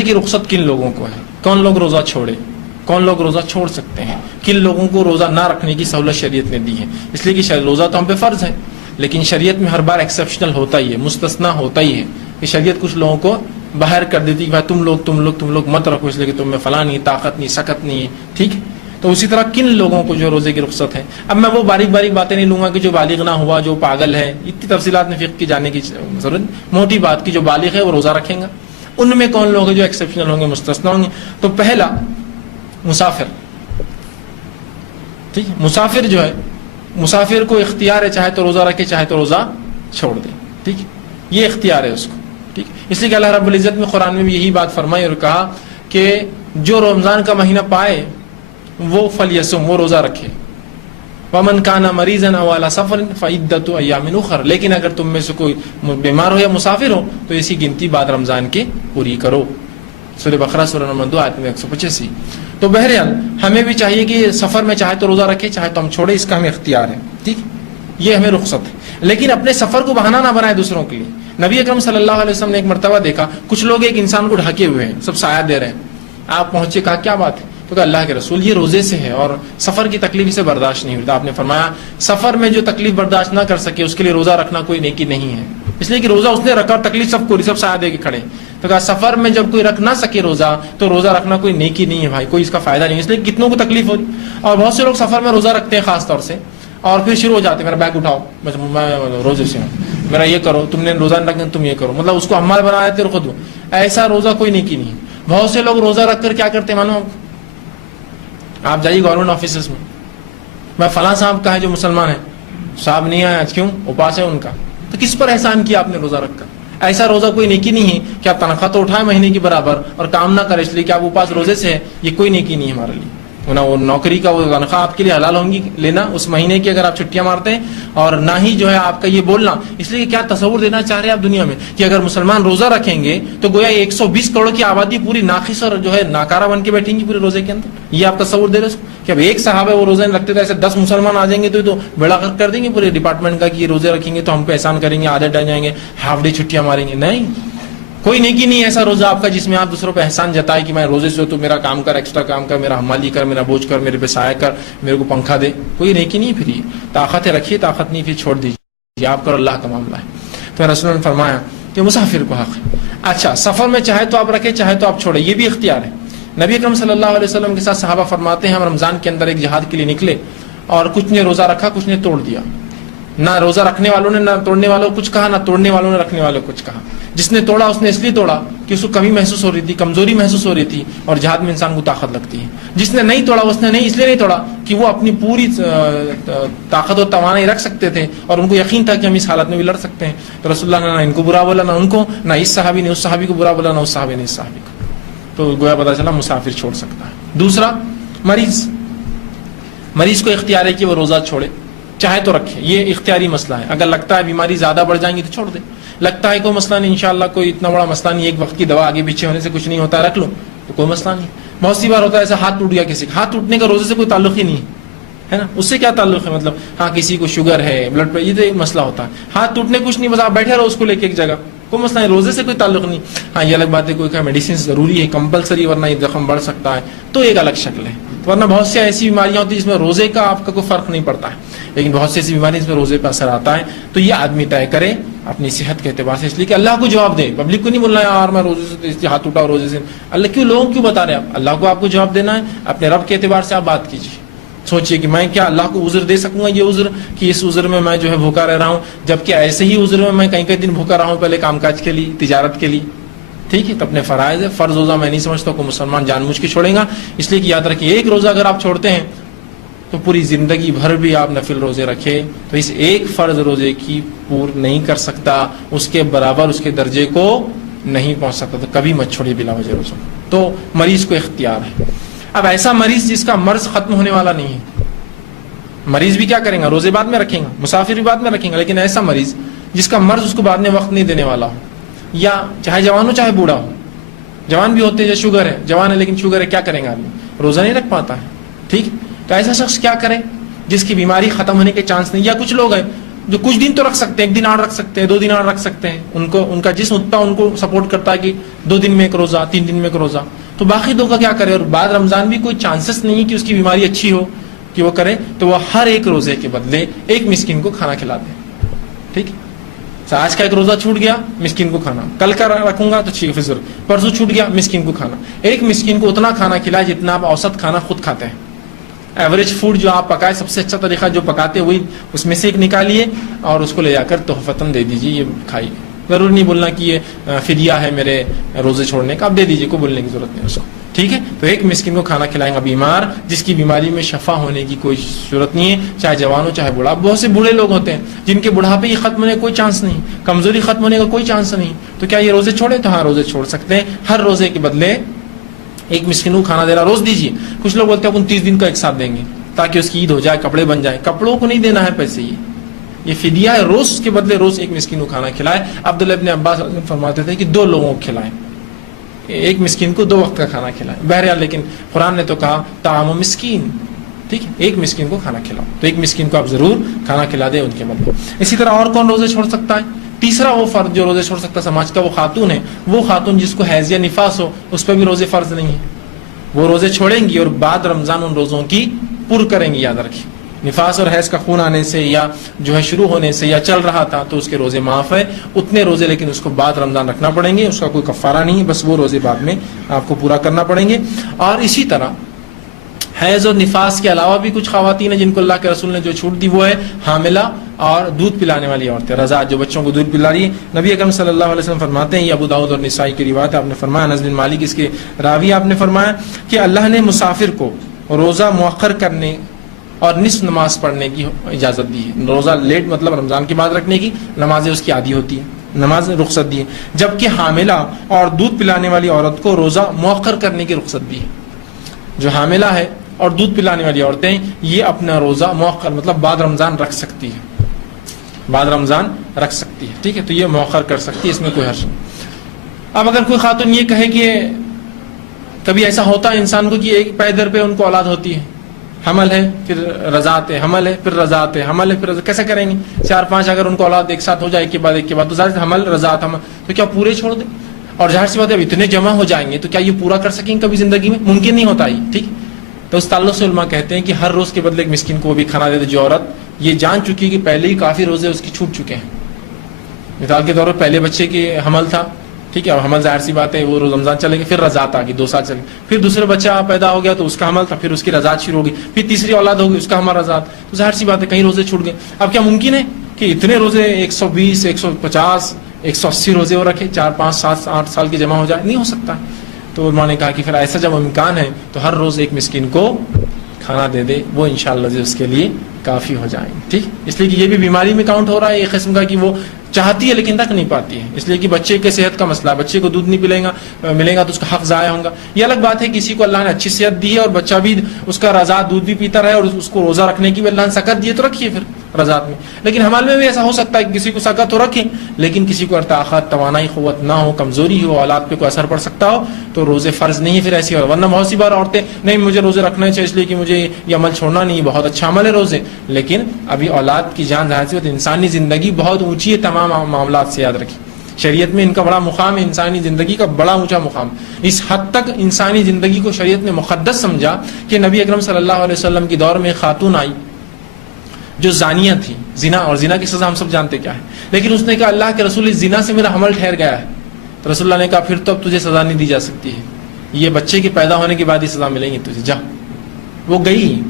روزے کی رخصت کن لوگوں کو ہے, کون لوگ روزہ چھوڑے, کون لوگ روزہ چھوڑ سکتے ہیں, کن لوگوں کو روزہ نہ رکھنے کی سہولت شریعت نے دی ہے. اس لیے کہ روزہ تو ہم پہ فرض ہے, لیکن شریعت میں ہر بار ایکسیپشنل ہوتا ہی ہے, مستثنا ہوتا ہی ہے, کہ شریعت کچھ لوگوں کو باہر کر دیتی کہ بھائی تم لوگ مت رکھو, اس لیے کہ تم میں فلاں نہیں, طاقت نہیں, سکت نہیں ہے, ٹھیک. تو اسی طرح کن لوگوں کو جو روزے کی رخصت ہے. اب میں وہ باریک باریک باتیں نہیں لوں گا کہ جو بالغ نہ ہوا, جو پاگل ہے, اتنی تفصیلات میں فقہ کی جانے کی ضرورت. موٹی بات کی جو بالغ ہے وہ روزہ رکھیں گا. ان میں کون لوگ ہیں جو ایکسیپشنل ہوں گے, مستثنا ہوں گے. تو پہلا مسافر, ٹھیک ہے, مسافر جو ہے, مسافر کو اختیار ہے چاہے تو روزہ رکھے چاہے تو روزہ چھوڑ دے, ٹھیک, یہ اختیار ہے اس کو, ٹھیک. اس لیے کہ اللہ رب العزت نے قرآن میں بھی یہی بات فرمائی اور کہا کہ جو رمضان کا مہینہ پائے وہ فلیصم, وہ روزہ رکھے. ومن کان مریضا او علی سفر فعدۃ ایام اخر, لیکن اگر تم میں سے کوئی بیمار ہو یا مسافر ہو تو اسی گنتی بعد رمضان کی پوری کرو. سورہ بقرہ سورہ نمبر 2 آیت میں 185. تو بہرحال ہمیں بھی چاہیے کہ سفر میں چاہے تو روزہ رکھے چاہے تو ہم چھوڑے, اس کا ہمیں اختیار ہے, ٹھیک, یہ ہمیں رخصت ہے. لیکن اپنے سفر کو بہانہ نہ بنائے دوسروں کے لیے. نبی اکرم صلی اللہ علیہ وسلم نے ایک مرتبہ دیکھا کچھ لوگ ایک انسان کو ڈھکے ہوئے ہیں, سب سایہ دے رہے ہیں. آپ پہنچے, کہا کیا بات ہے, تو کہ اللہ کے رسول یہ روزے سے ہے اور سفر کی تکلیف اسے برداشت نہیں ہوتا. آپ نے فرمایا سفر میں جو تکلیف برداشت نہ کر سکے اس کے لیے روزہ رکھنا کوئی نیکی نہیں ہے, اس لیے کہ روزہ اس نے رکھا اور تکلیف سب کو, سب سایہ دے کے کھڑے. تو کہا سفر میں جب کوئی رکھ نہ سکے روزہ تو روزہ رکھنا کوئی نیکی نہیں ہے بھائی, کوئی اس کا فائدہ نہیں, اس لیے کتنوں کو تکلیف ہو. اور بہت سے لوگ سفر میں روزہ رکھتے ہیں خاص طور سے, اور پھر شروع ہو جاتے ہیں میرا بیگ اٹھاؤ, میں روزے سے ہوں, میرا یہ کرو, تم نے روزہ رکھنا تم یہ کرو, مطلب اس کو حمال بنا دیتے اور خود. ایسا روزہ کوئی نیکی نہیں. بہت سے لوگ روزہ رکھ کر کیا کرتے ہیں معلوم, آپ جائیے گورنمنٹ آفیسز میں فلاں صاحب کا ہے جو مسلمان ہے, صاحب نہیں آیا آج, کیوں, اپاس ہے ان کا. تو کس پر احسان کیا آپ نے روزہ رکھ کر. ایسا روزہ کوئی نیکی نہیں ہے کہ آپ تنخواہ تو اٹھائے مہینے کی برابر اور کام نہ کرے اس لیے کہ آپ اپاس روزے سے ہے, یہ کوئی نیکی نہیں ہے ہمارے لیے. نہ وہ نوکری کا وہ تنخواہ آپ کے لیے حلال ہوں گی لینا اس مہینے کی اگر آپ چھٹیاں مارتے ہیں, اور نہ ہی جو ہے آپ کا یہ بولنا. اس لیے کیا تصور دینا چاہ رہے ہیں آپ دنیا میں کہ اگر مسلمان روزہ رکھیں گے تو گویا 120 کروڑ کی آبادی پوری ناقص اور جو ہے ناکارہ بن کے بیٹھیں گی پورے روزے کے اندر. یہ آپ تصور دے رہے ہیں کہ اب ایک صحابہ وہ روزے رکھتے تھے, ایسے 10 مسلمان آ جائیں گے تو بڑا غرق کر دیں گے پورے ڈپارٹمنٹ کا کہ یہ روزے رکھیں گے تو ہم پہ احسان کریں گے, عادت ڈال جائیں گے, ہاف ڈے چھٹیاں ماریں گے. نہیں, کوئی نیکی نہیں ایسا روزہ آپ کا جس میں آپ دوسروں پہ احسان جتائے کہ میں روزے سے ہو تو میرا کام کر, ایکسٹرا کام کر, میرا حمالی کر, میرا بوجھ کر, میرے پہ سایہ کر, میرے کو پنکھا دے. کوئی نیکی نہیں. پھر یہ طاقت ہے رکھیے, طاقت نہیں پھر چھوڑ دیجیے, آپ کا اللہ کا معاملہ ہے. تو رسول نے فرمایا کہ مسافر کو حق ہے. اچھا, سفر میں چاہے تو آپ رکھے چاہے تو آپ چھوڑے, یہ بھی اختیار ہے. نبی اکرم صلی اللہ علیہ وسلم کے ساتھ صحابہ فرماتے ہیں ہم رمضان کے اندر ایک جہاد کے لیے نکلے اور کچھ نے روزہ رکھا کچھ نے توڑ دیا. نہ روزہ رکھنے والوں نے نہ توڑنے والوں کو کچھ کہا, نہ توڑنے والوں نے رکھنے والوں کو کچھ کہا. جس نے توڑا اس نے اس لیے توڑا کہ اس کو کمی محسوس ہو رہی تھی, کمزوری محسوس ہو رہی تھی, اور جہاد میں انسان کو طاقت لگتی ہے. جس نے نہیں توڑا اس نے نہیں اس لیے نہیں توڑا کہ وہ اپنی پوری طاقت و توانائی رکھ سکتے تھے اور ان کو یقین تھا کہ ہم اس حالت میں بھی لڑ سکتے ہیں. تو رسول اللہ نے نہ ان کو برا بولا, نہ ان کو, نہ اس صحابی نے اس صحابی کو برا بولا, نہ اس صحابی نے اس صحابی کو. تو گویا پتا چلا مسافر چھوڑ سکتا ہے. دوسرا مریض, مریض کو اختیار ہے کہ وہ روزہ چھوڑے چاہے تو رکھے, یہ اختیاری مسئلہ ہے. اگر لگتا ہے بیماری زیادہ بڑھ جائیں گی تو چھوڑ دے, لگتا ہے کوئی مسئلہ نہیں انشاءاللہ, کوئی اتنا بڑا مسئلہ نہیں, ایک وقت کی دوا آگے پیچھے ہونے سے کچھ نہیں ہوتا, رکھ لو تو کوئی مسئلہ نہیں. بہت سی بار ہوتا ہے ایسا ہاتھ ٹوٹ گیا کسی کا, ہاتھ ٹوٹنے کا روزے سے کوئی تعلق ہی نہیں ہے نا, اس سے کیا تعلق ہے, مطلب ہاں کسی کو شوگر ہے, بلڈ پریشر, یہ تو ایک مسئلہ ہوتا ہے. ہاتھ ٹوٹنے کچھ نہیں, بس آپ بیٹھے رہو اس کو لے کے ایک جگہ, کوئی مسئلہ نہیں, روزے سے کوئی تعلق نہیں. ہاں یہ الگ بات ہے کوئی کہ میڈیسن ضروری ہے کمپلسری ورنہ یہ زخم بڑھ سکتا ہے, تو ایک الگ شکل ہے. ورنہ بہت سی ایسی بیماریاں ہوتی ہیں جس میں روزے کا آپ کا کوئی فرق نہیں پڑتا ہے, لیکن بہت سی ایسی بیماریاں جس میں روزے پہ اثر آتا ہے. تو یہ آدمی طے کرے اپنی صحت کے اعتبار سے, اس لیے کہ اللہ کو جواب دے, پبلک کو نہیں بولنا یار میں روزے سے ہاتھ اٹھاؤ روزے سے. اللہ کیوں, لوگوں کیوں بتا رہے ہیں آپ, اللہ کو آپ کو جواب دینا ہے. اپنے رب کے اعتبار سے آپ بات کیجیے, سوچئے کہ میں کیا اللہ کو عذر دے سکوں گا, یہ عذر کہ اس عذر میں جو ہے بھوکا رہ رہا ہوں, جبکہ ایسے ہی عذر میں کئی دن بھوکا رہا ہوں پہلے کام کاج کے لیے, تجارت کے لیے. ٹھیک ہے, تو اپنے فرائض ہے, فرض روزہ میں نہیں سمجھتا کوئی مسلمان جان بوجھ کے چھوڑے گا. اس لیے کہ یاد رکھیے ایک روزہ اگر آپ چھوڑتے ہیں تو پوری زندگی بھر بھی آپ نفل روزے رکھے تو اس ایک فرض روزے کی پور نہیں کر سکتا, اس کے برابر اس کے درجے کو نہیں پہنچ سکتا. تو کبھی مت چھوڑیے بلا وجہ روزہ. تو مریض کو اختیار ہے. اب ایسا مریض جس کا مرض ختم ہونے والا نہیں ہے, مریض بھی کیا کریں گا, روزے بعد میں رکھیں گا, مسافر بھی بعد میں رکھیں گا, لیکن ایسا مریض جس کا مرض اس کو بعد میں وقت نہیں دینے والا ہو, یا چاہے جوان ہو چاہے بوڑھا ہو, جوان بھی ہوتے ہیں, جیسے شوگر ہے, جوان ہے لیکن شوگر ہے, کیا کریں گا آدمی, روزہ نہیں رکھ پاتا ہے. ٹھیک, تو ایسا شخص کیا کرے جس کی بیماری ختم ہونے کے چانس نہیں. یا کچھ لوگ ہیں جو کچھ دن تو رکھ سکتے ہیں، 1 دن 8 رکھ سکتے ہیں، 2 دن 8 رکھ سکتے ہیں، ان کا جسم اتنا ان کو سپورٹ کرتا ہے کہ 2 دن میں 1 روزہ، 3 دن میں 1 روزہ، تو باقی 2 کا کیا کرے؟ اور بعد رمضان بھی کوئی چانسز نہیں کہ اس کی بیماری اچھی ہو کہ وہ کرے، تو وہ ہر 1 روزے کے بدلے 1 مسکین کو کھانا کھلا دے. ٹھیک ہے، آج کا 1 روزہ چھوٹ گیا، مسکین کو کھانا، کل کا رکھوں گا تو ٹھیک ہے، پرسوں چھوٹ گیا، مسکین کو کھانا. 1 مسکین کو اتنا کھانا کھلائے جتنا آپ اوسط کھانا خود کھاتے ہیں. ایوریج فوڈ جو آپ پکائے، سب سے اچھا طریقہ جو پکاتے وہی اس میں سے ایک نکالیے اور اس کو لے جا کر تحفتاً دے دیجیے، یہ کھائیے. ضرور نہیں بولنا کہ یہ فدیہ ہے میرے روزے چھوڑنے کا، آپ دے دیجیے، کوئی بولنے کی ضرورت نہیں اس کو. ٹھیک ہے، تو 1 مسکین کو کھانا کھلائیں گا بیمار جس کی بیماری میں شفا ہونے کی کوئی صورت نہیں ہے، چاہے جوان ہو چاہے بوڑھا. بہت سے بوڑھے لوگ ہوتے ہیں جن کے بڑھاپے ہی ختم ہونے کا کوئی چانس نہیں، کمزوری ختم ہونے کا کوئی چانس نہیں، تو کیا یہ روزے چھوڑے؟ تو ہاں روزے چھوڑ سکتے ہیں. ہر روزے کے بدلے 1 مسکین کو کھانا دینا روز دیجیے. کچھ لوگ بولتے ہیں اپن 30 دن کا ایک ساتھ دیں گے تاکہ اس کی عید ہو جائے، کپڑے بن جائیں. کپڑوں کو نہیں دینا ہے پیسے، یہ فدیہ ہے. روز کے بدلے روز 1 مسکین کو کھانا کھلائے. عبداللہ ابن عباس فرماتے تھے کہ 2 لوگوں کو کھلائیں، 1 مسکین کو 2 وقت کا کھانا کھلائیں. بہرحال لیکن قرآن نے تو کہا طعام مسکین. ٹھیک ہے، 1 مسکین کو کھانا کھلاؤ، تو 1 مسکین کو آپ ضرور کھانا کھلا دیں ان کے بدلے. اسی طرح اور کون روزے چھوڑ سکتا ہے؟ تیسرا وہ فرد جو روزے چھوڑ سکتا ہے سماج کا، وہ خاتون ہے. وہ خاتون جس کو حیض یا نفاس ہو، اس پہ بھی روزے فرض نہیں ہے. وہ روزے چھوڑیں گی اور بعد رمضان ان روزوں کی پر کریں گی. یاد رکھیں، نفاس اور حیض کا خون آنے سے یا جو ہے شروع ہونے سے یا چل رہا تھا تو اس کے روزے معاف ہے. اتنے روزے لیکن اس کو بعد رمضان رکھنا پڑیں گے، اس کا کوئی کفارہ نہیں ہے، بس وہ روزے بعد میں آپ کو پورا کرنا پڑیں گے. اور اسی طرح حیض اور نفاس کے علاوہ بھی کچھ خواتین ہیں جن کو اللہ کے رسول نے جو چھوٹ دی، وہ ہے حاملہ اور دودھ پلانے والی عورتیں، رضاعت جو بچوں کو دودھ پلا رہی ہے. نبی اکرم صلی اللہ علیہ وسلم فرماتے ہیں، یہ ابو داؤد اور نسائی کی روایت ہے، آپ نے فرمایا، انس بن مالک اس کے راوی، آپ نے فرمایا کہ اللہ نے مسافر کو روزہ مؤخر کرنے اور نصف نماز پڑھنے کی اجازت دی ہے. روزہ لیٹ مطلب رمضان کے بعد رکھنے کی، نمازیں اس کی عادی ہوتی ہے، نماز رخصت دی ہے. جبکہ حاملہ اور دودھ پلانے والی عورت کو روزہ مؤخر کرنے کی رخصت دی ہے. جو حاملہ ہے اور دودھ پلانے والی عورتیں، یہ اپنا روزہ مؤخر مطلب بعد رمضان رکھ سکتی ہے، بعد رمضان رکھ سکتی ہے. ٹھیک ہے، تو یہ مؤخر کر سکتی ہے، اس میں کوئی حرج نہیں. اب اگر کوئی خاتون یہ کہے کہ کبھی ایسا ہوتا ہے انسان کو کہ ایک پیدر پہ ان کو اولاد ہوتی ہے، حمل ہے پھر رضاعت ہے، حمل ہے پھر رضاعت ہے، حمل ہے پھر رضاعت، کیسے کریں گے؟ 4-5 اگر ان کو اولاد ایک ساتھ ہو جائے ایک کے بعد تو ظاہر حمل رضاعت حمل، تو کیا پورے چھوڑ دیں؟ اور ظاہر سی بات ہے اب اتنے جمع ہو جائیں گے تو کیا یہ پورا کر سکیں گے کبھی زندگی میں؟ ممکن نہیں ہوتا ہی. ٹھیک، تو اس تعلق سے علماء کہتے ہیں کہ ہر روز کے بدلے 1 مسکین کو بھی کھانا دے دے. جو عورت یہ جان چکی کہ پہلے ہی کافی روزے اس کی چھوٹ چکے ہیں، مثال کے طور پر پہلے بچے کی حمل تھا، ٹھیک ہے، اور حمل ظاہر سی بات ہے وہ رمضان چلے گی، پھر رضاعت آ گئی 2 سال چلے گی، پھر دوسرے بچہ پیدا ہو گیا تو اس کا حمل تھا، پھر اس کی رضاعت شروع ہوگی، پھر تیسری اولاد ہوگی اس کا حمل رضاعت، تو ظاہر سی بات ہے کہیں روزے چھوٹ گئے. اب کیا ممکن ہے کہ اتنے روزے 120 150 180 روزے وہ رکھے 4 5 7 8 سال کے جمع ہو جائے؟ نہیں ہو سکتا. تو انہوں نے کہا کہ پھر ایسا جب امکان ہے تو ہر روز 1 مسکین کو کھانا دے دے، وہ انشاءاللہ اس کے لیے کافی ہو جائیں. ٹھیک، اس لیے کہ یہ بھی بیماری میں کاؤنٹ ہو رہا ہے ایک قسم کا، کہ وہ چاہتی ہے لیکن رکھ نہیں پاتی ہے، اس لیے کہ بچے کے صحت کا مسئلہ ہے، بچے کو دودھ نہیں ملے گا تو اس کا حق ضائع ہوگا. یہ الگ بات ہے کسی کو اللہ نے اچھی صحت دی ہے اور بچہ بھی اس کا رضاعت دودھ بھی پیتا رہے اور اس کو روزہ رکھنے کی بھی اللہ نے سکت دی ہے تو رکھیے پھر رضاعت میں. لیکن حمل میں بھی ایسا ہو سکتا ہے کہ کسی کو سکت ہو رکھیں لیکن کسی کو طاقت توانائی قوت نہ ہو، کمزوری ہو، اولاد پہ کوئی اثر پڑ سکتا ہو تو روزے فرض نہیں ہے پھر ایسی. ورنہ بہت سی بار عورتیں نہیں مجھے روزے رکھنا چاہیے اس لیے کہ مجھے یہ عمل چھوڑنا نہیں، بہت اچھا عمل ہے روزے، لیکن ابھی اولاد کی جان ظاہر سی بات، انسانی زندگی بہت اونچی ہے تمام معاملات سے. یاد رکھیں شریعت میں ان کا بڑا مقام ہے، انسانی زندگی کا بڑا اونچا مقام. اس حد تک انسانی زندگی کو شریعت نے مقدس سمجھا کہ نبی اکرم صلی اللہ علیہ وسلم کی دور میں خاتون آئی جو زانیہ تھی، زنا، اور زنا کی سزا ہم سب جانتے کیا ہے، لیکن اس نے کہا اللہ کے رسول اس زنا سے میرا حمل ٹھہر گیا ہے. تو رسول اللہ نے کہا پھر تو اب تجھے سزا نہیں دی جا سکتی ہے، یہ بچے کے پیدا ہونے کے بعد ہی سزا ملیں گی تجھے، جا. وہ گئی،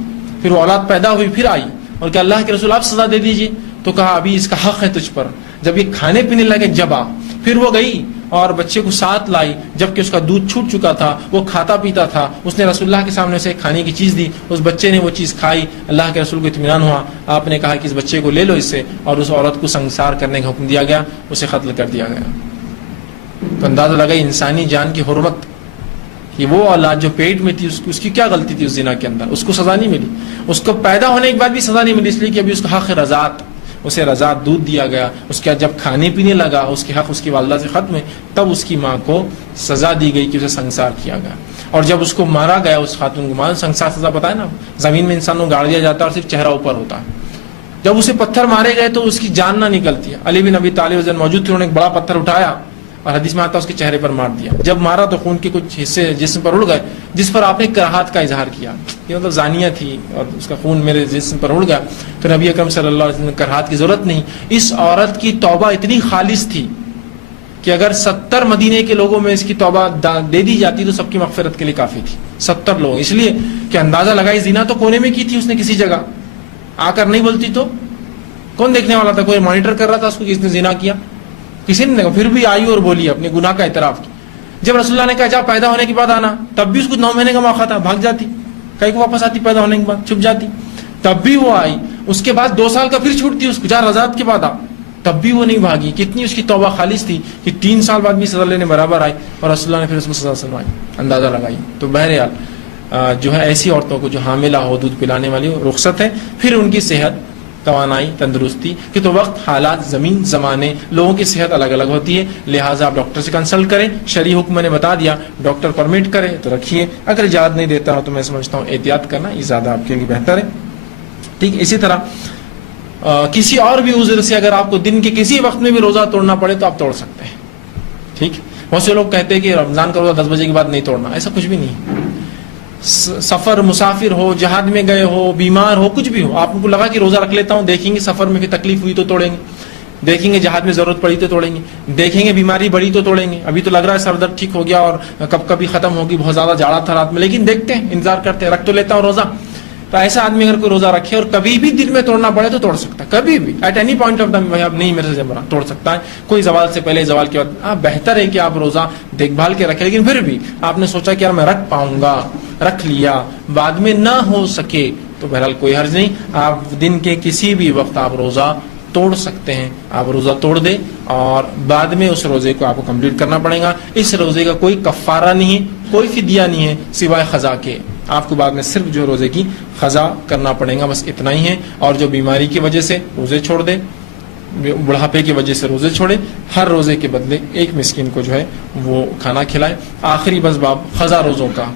پھر وہ اولاد پیدا ہوئی، پھر آئی اور کہ اللہ کے رسول آپ سزا دے دیجیے. تو کہا ابھی اس کا حق ہے تجھ پر، جب یہ کھانے پینے لگے جب آ. پھر وہ گئی اور بچے کو ساتھ لائی جبکہ اس کا دودھ چھوٹ چکا تھا، وہ کھاتا پیتا تھا. اس نے رسول اللہ کے سامنے سے کھانے کی چیز دی، اس بچے نے وہ چیز کھائی، اللہ کے رسول کو اطمینان ہوا. آپ نے کہا کہ اس بچے کو لے لو اس سے، اور اس عورت کو سنگسار کرنے کا حکم دیا گیا، اسے قتل کر دیا گیا. تو اندازہ لگا انسانی جان کی حرمت کہ وہ اولاد جو پیٹ میں تھی اس کی کیا غلطی تھی اس زنا کے اندر، اس کو سزا نہیں ملی، اس کو پیدا ہونے کے بعد بھی سزا نہیں ملی، اس لیے کہ ابھی اس کا حق رضاعت، اسے رضاعت دودھ دیا گیا. اس کے جب کھانے پینے لگا اس کے حق اس کی والدہ سے ختم ہے، تب اس کی ماں کو سزا دی گئی کہ اسے سنگسار کیا گیا. اور جب اس کو مارا گیا اس خاتون کو مارا، سنگسار سزا پتہ ہے نا، زمین میں انسان کو گاڑ دیا جاتا ہے اور صرف چہرہ اوپر ہوتا ہے، جب اسے پتھر مارے گئے تو اس کی جان نہ نکلتی ہے. علی بن ابی طالب رضی اللہ عنہ موجود تھے, انہوں نے ایک بڑا پتھر اٹھایا اور حدیث میں آتا اس کے چہرے پر مار دیا. جب مارا تو خون کے کچھ حصے جسم پر اڑ گئے, جس پر آپ نے کراہت کا اظہار کیا. یہ مطلب زانیہ تھی اور اس کا خون میرے جسم پر اڑ گیا. تو نبی اکرم صلی اللہ علیہ وسلم نے کراہت کی ضرورت نہیں. اس عورت کی توبہ اتنی خالص تھی کہ اگر 70 مدینے کے لوگوں میں اس کی توبہ دے دی جاتی تو سب کی مغفرت کے لیے کافی تھی. 70 لوگ, اس لیے کہ اندازہ لگائی زنا تو کونے میں کی تھی اس نے کسی جگہ, آ کر نہیں بولتی تو کون دیکھنے والا تھا؟ کوئی مانیٹر کر رہا تھا اس کو کہ اس نے زنا کیا؟ کسی نے نہیں. پھر بھی آئی اور بولی, اپنے گناہ کا اعتراف کی. جب رسول اللہ نے کہا جا پیدا ہونے کے بعد آنا, تب بھی اس کو 9 مہینے کا موقع تھا, بھاگ جاتی. کہیں کو واپس آتی پیدا ہونے کے بعد, چھپ جاتی. تب بھی وہ آئی. اس کے بعد 2 سال کا پھر چھوٹتی اس کو, جا رضاعت کے بعد آ, تب بھی وہ نہیں بھاگی. کتنی اس کی توبہ خالص تھی کہ 3 سال بعد بھی سزا لینے برابر آئی اور رسول اللہ نے پھر اس کو سزا سنوائی, اندازہ لگائی. تو بہرحال جو ہے ایسی عورتوں کو جو حاملہ ہو, دودھ پلانے والی ہو, رخصت ہے. پھر ان کی صحت, توانائی, تندرستی کہ تو وقت, حالات, زمین, زمانے, لوگوں کی صحت الگ الگ ہوتی ہے. لہٰذا آپ ڈاکٹر سے کنسلٹ کریں. شرعی حکم میں نے بتا دیا, ڈاکٹر پرمٹ کرے تو رکھیے, اگر اجازت نہیں دیتا ہو تو میں سمجھتا ہوں احتیاط کرنا یہ زیادہ آپ کے لیے بہتر ہے. ٹھیک. اسی طرح کسی اور بھی عذر سے اگر آپ کو دن کے کسی وقت میں بھی روزہ توڑنا پڑے تو آپ توڑ سکتے ہیں. ٹھیک. بہت سے لوگ کہتے ہیں کہ رمضان کا روزہ 10 بجے کے بعد نہیں توڑنا, ایسا کچھ بھی نہیں. سفر, مسافر ہو, جہاد میں گئے ہو, بیمار ہو, کچھ بھی ہو, آپ کو لگا کہ روزہ رکھ لیتا ہوں, دیکھیں گے سفر میں بھی تکلیف ہوئی تو توڑیں گے, دیکھیں گے جہاد میں ضرورت پڑی تو توڑیں گے, دیکھیں گے بیماری بڑی تو توڑیں گے. ابھی تو لگ رہا ہے سر درد ٹھیک ہو گیا اور کب کبھی ختم ہوگی, بہت زیادہ جاڑا تھا رات میں, لیکن دیکھتے ہیں, انتظار کرتے ہیں, رکھ تو لیتا ہوں روزہ. تو ایسا آدمی اگر کوئی روزہ رکھے اور کبھی بھی دن میں توڑنا پڑے تو توڑ سکتا ہے, کبھی بھی, at any point of time. بھائی اب نہیں میرے سے جمرا, توڑ سکتا ہے. کوئی زوال سے پہلے, زوال کے بعد. بہتر ہے کہ آپ روزہ دیکھ بھال کے رکھیں, لیکن پھر بھی آپ نے سوچا کہ یار میں رکھ پاؤں گا, رکھ لیا, بعد میں نہ ہو سکے تو بہرحال کوئی حرج نہیں. آپ دن کے کسی بھی وقت آپ روزہ توڑ سکتے ہیں. آپ روزہ توڑ دیں اور بعد میں اس روزے کو آپ کو کمپلیٹ کرنا پڑے گا. اس روزے کا کوئی کفارہ نہیں ہے, کوئی فدیہ نہیں ہے سوائے قضا کے. آپ کو بعد میں صرف جو روزے کی قضا کرنا پڑے گا, بس اتنا ہی ہے. اور جو بیماری کی وجہ سے روزے چھوڑ دے, بڑھاپے کی وجہ سے روزے چھوڑے, ہر روزے کے بدلے ایک مسکین کو جو ہے وہ کھانا کھلائے. آخری بس باب قضا روزوں کا.